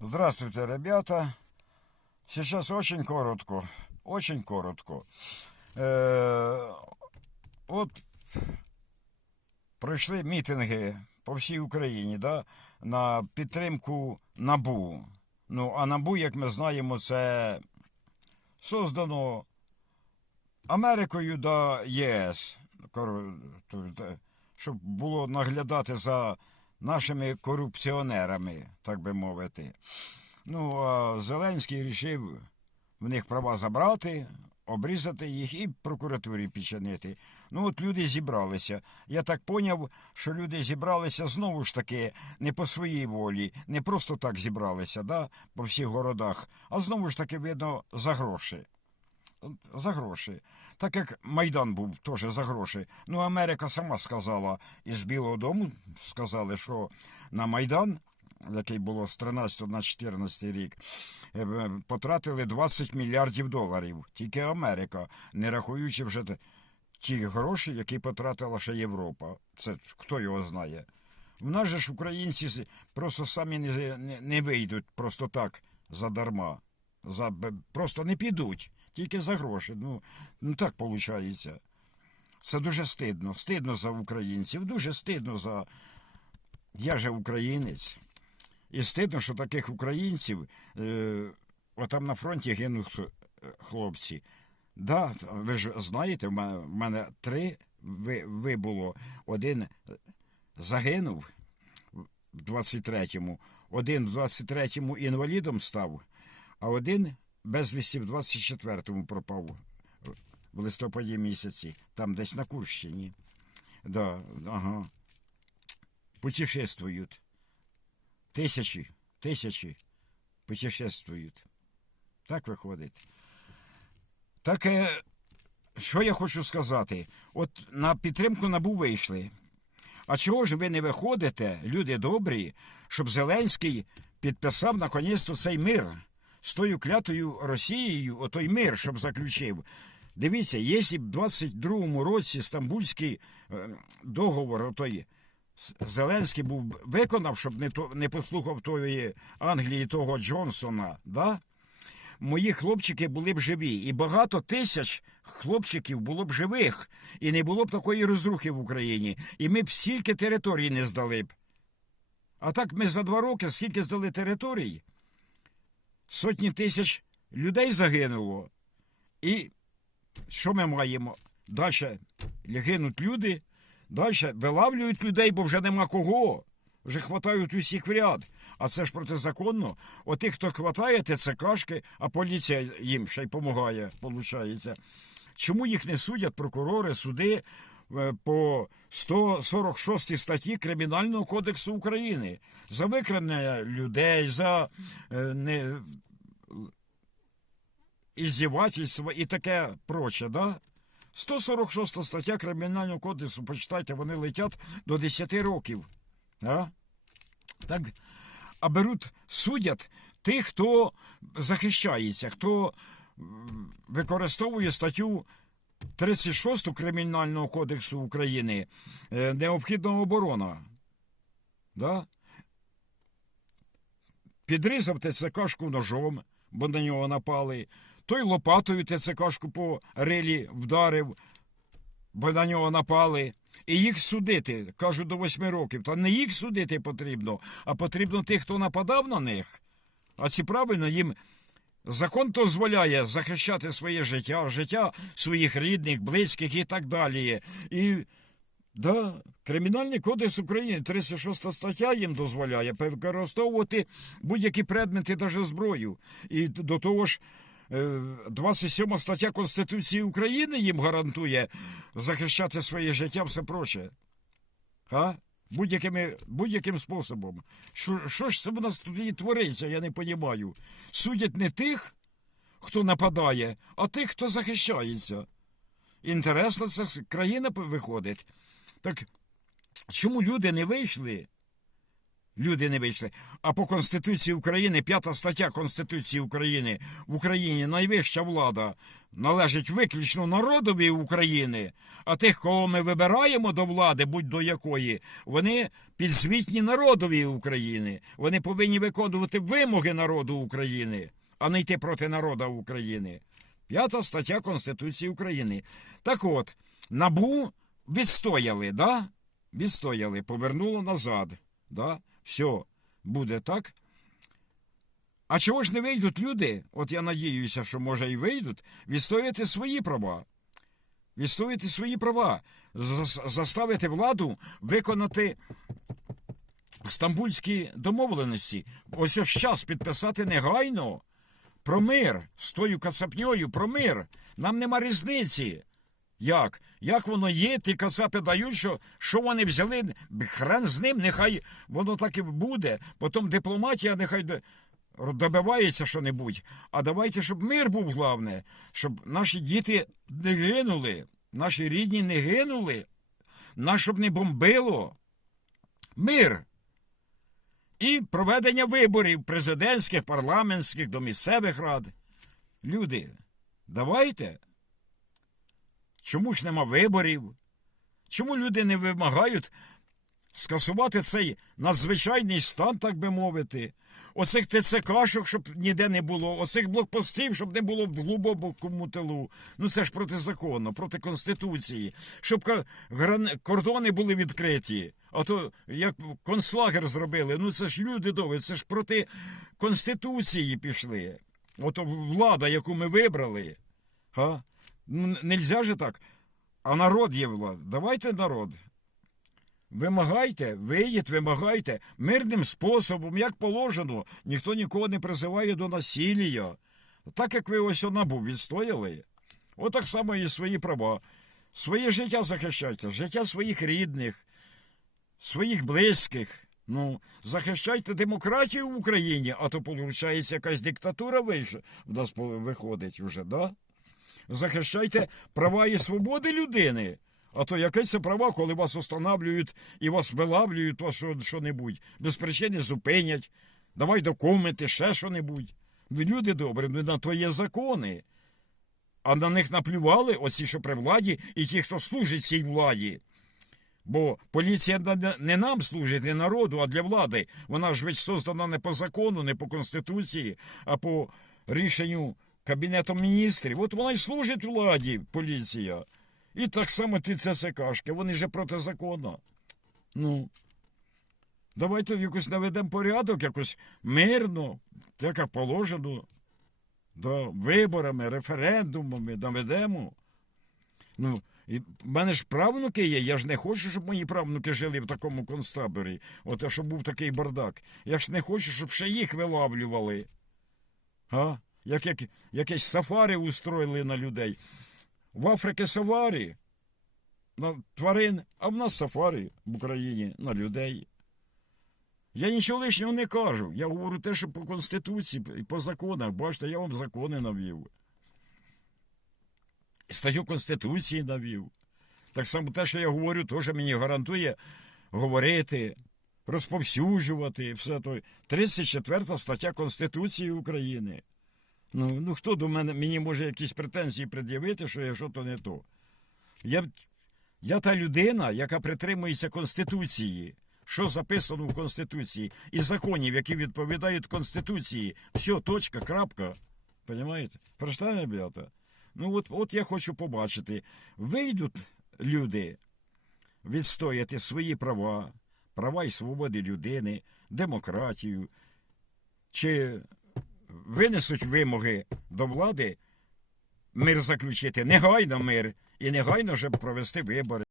Здравствуйте, ребята. Сейчас очень коротко. Очень коротко. Е, от пройшли мітинги по всій Україні да, на підтримку НАБУ. Ну, а НАБУ, як ми знаємо, це создано Америкою до ЄС. Щоб було наглядати за нашими корупціонерами, так би мовити. Ну, а Зеленський рішив в них права забрати, обрізати їх і прокуратурі підчинити. Ну, от люди зібралися. Я так поняв, що люди зібралися знову ж таки не по своїй волі, не просто так зібралися, да, по всіх городах, а знову ж таки, видно, за гроші. За гроші. Так як Майдан був теж за гроші. Ну, Америка сама сказала із Білого Дому, сказали, що на Майдан, який було з 13 на 14 рік, е, потратили 20 мільярдів доларів. Тільки Америка, не рахуючи вже ті гроші, які потратила ще Європа. Це хто його знає. В нас же ж українці просто самі не, не, не вийдуть просто так задарма. За, просто не підуть, тільки за гроші. Ну, ну так виходить. Це дуже стидно. Стидно за українців, дуже стидно за. Я же українець. І стидно, що таких українців е, отам на фронті гинуть хлопці. Да, ви ж знаєте, в мене, в мене три ви, ви було. Один загинув в 23-му, один в 23-му інвалідом став, а один безвісті в 24-му пропав в листопаді місяці, там десь на Курщині. Да, ага. Путешествують. Тисячі, тисячі путешествують. Так виходить. Так, е, що я хочу сказати? От на підтримку набу вийшли. А чого ж ви не виходите, люди добрі, щоб Зеленський підписав наконець-то цей мир з тою клятою Росією, отой мир, щоб заключив. Дивіться, якщо б в 22-му році Стамбульський е, договор, отой Зеленський був виконав, щоб не, то, не послухав тої Англії, того Джонсона, да? мої хлопчики були б живі, і багато тисяч хлопчиків було б живих, і не було б такої розрухи в Україні, і ми б стільки територій не здали б. А так ми за два роки скільки здали територій? Сотні тисяч людей загинуло. І що ми маємо? Далі гинуть люди, далі вилавлюють людей, бо вже нема кого. Вже хватають усіх в ряд. А це ж протизаконно. От тих, хто хватає, ТЦКшки, а поліція їм ще й допомагає, виходить. Чому їх не судять прокурори, суди по 146 статті Кримінального кодексу України за викрадення людей, за е, не, іздівательство і таке проче, да? 146 стаття Кримінального кодексу, почитайте, вони летять до 10 років. А? Так, а беруть, судять тих, хто захищається, хто використовує статтю 36 Кримінального кодексу України е, необхідна оборона. Да? Підрізав ТЦКшку ножом, бо на нього напали. Той лопатою ТЦКшку по рилі вдарив, бо на нього напали. І їх судити, кажуть, до восьми років. Та не їх судити потрібно, а потрібно тих, хто нападав на них. А ці правильно їм закон дозволяє захищати своє життя, життя своїх рідних, близьких і так далі. І да, Кримінальний кодекс України, 36 стаття їм дозволяє використовувати будь-які предмети, навіть зброю. І до того ж. е, 27 стаття Конституції України їм гарантує захищати своє життя все проще. А? Будь-яким способом. Що, що ж це в нас тут і твориться, я не розумію. Судять не тих, хто нападає, а тих, хто захищається. Інтересна ця країна виходить. Так чому люди не вийшли Люди не вийшли. А по Конституції України, п'ята стаття Конституції України в Україні найвища влада належить виключно народові України, а тих, кого ми вибираємо до влади, будь до якої, вони підзвітні народові України. Вони повинні виконувати вимоги народу України, а не йти проти народу України. П'ята стаття Конституції України. Так от, набу відстояли, да? Відстояли, повернуло назад. Да? Все, буде так. А чого ж не вийдуть люди? От я надіюся, що може і вийдуть, відстояти свої права. Відстояти свої права, заставити владу виконати стамбульські домовленості. Ось ось час підписати негайно про мир з тою кацапньою, про мир. Нам нема різниці. Як? Як воно є, ті кацапи дають, що, що вони взяли, хрен з ним, нехай воно так і буде. Потім дипломатія нехай добивається що-небудь. А давайте, щоб мир був головне, щоб наші діти не гинули, наші рідні не гинули, нас щоб не бомбило. Мир. І проведення виборів президентських, парламентських, до місцевих рад. Люди, давайте. Чому ж нема виборів? Чому люди не вимагають скасувати цей надзвичайний стан, так би мовити? Оцих ТЦКшок, щоб ніде не було, оцих блокпостів, щоб не було в глибокому тилу. Ну це ж протизаконно, проти Конституції. Щоб кордони були відкриті. А то як концлагер зробили, ну це ж люди добрі, це ж проти Конституції пішли. Ото влада, яку ми вибрали. Га? Ну, нельзя же так. А народ є влада. Давайте народ. Вимагайте, виїдь, вимагайте мирним способом, як положено. Ніхто нікого не призиває до насилля. Так як ви ось набу відстояли, отак само і свої права. Своє життя захищайте, життя своїх рідних, своїх близьких. Ну, захищайте демократію в Україні, а то, виходить, якась диктатура вийшла, в нас виходить вже, да? Захищайте права і свободи людини. А то яке це права, коли вас останавлюють і вас вилавлюють, вас що- що-небудь, без причини зупинять, давай документи, ще що-небудь. Ви люди добрі, ну на то є закони. А на них наплювали оці, що при владі, і ті, хто служить цій владі. Бо поліція не нам служить, не народу, а для влади. Вона ж ведь создана не по закону, не по конституції, а по рішенню Кабінету міністрів. От вона й служить владі, поліція. І так само ті ЦСКшки, вони же проти закону. Ну, давайте якось наведемо порядок, якось мирно, так як положено, да, виборами, референдумами наведемо. Ну, і в мене ж правнуки є. Я ж не хочу, щоб мої правнуки жили в такому концтаборі. От щоб був такий бардак. Я ж не хочу, щоб ще їх вилавлювали. А? Як, як, якесь сафарі устроїли на людей. В Африці сафарі на тварин, а в нас сафарі в Україні на людей. Я нічого лишнього не кажу. Я говорю те, що по Конституції і по законах. Бачите, я вам закони навів. Статтю Конституції навів. Так само те, що я говорю, теж мені гарантує говорити, розповсюджувати все то. 34 стаття Конституції України. Ну, ну хто до мене мені може якісь претензії пред'явити, що я що то не то? Я, я та людина, яка притримується Конституції. Що записано в Конституції і законів, які відповідають Конституції. Все, точка, крапка. Понимаєте? Прочитали, ребята? Ну от, от я хочу побачити. Вийдуть люди відстояти свої права, права і свободи людини, демократію, чи винесуть вимоги до влади мир заключити, негайно мир, і негайно вже провести вибори.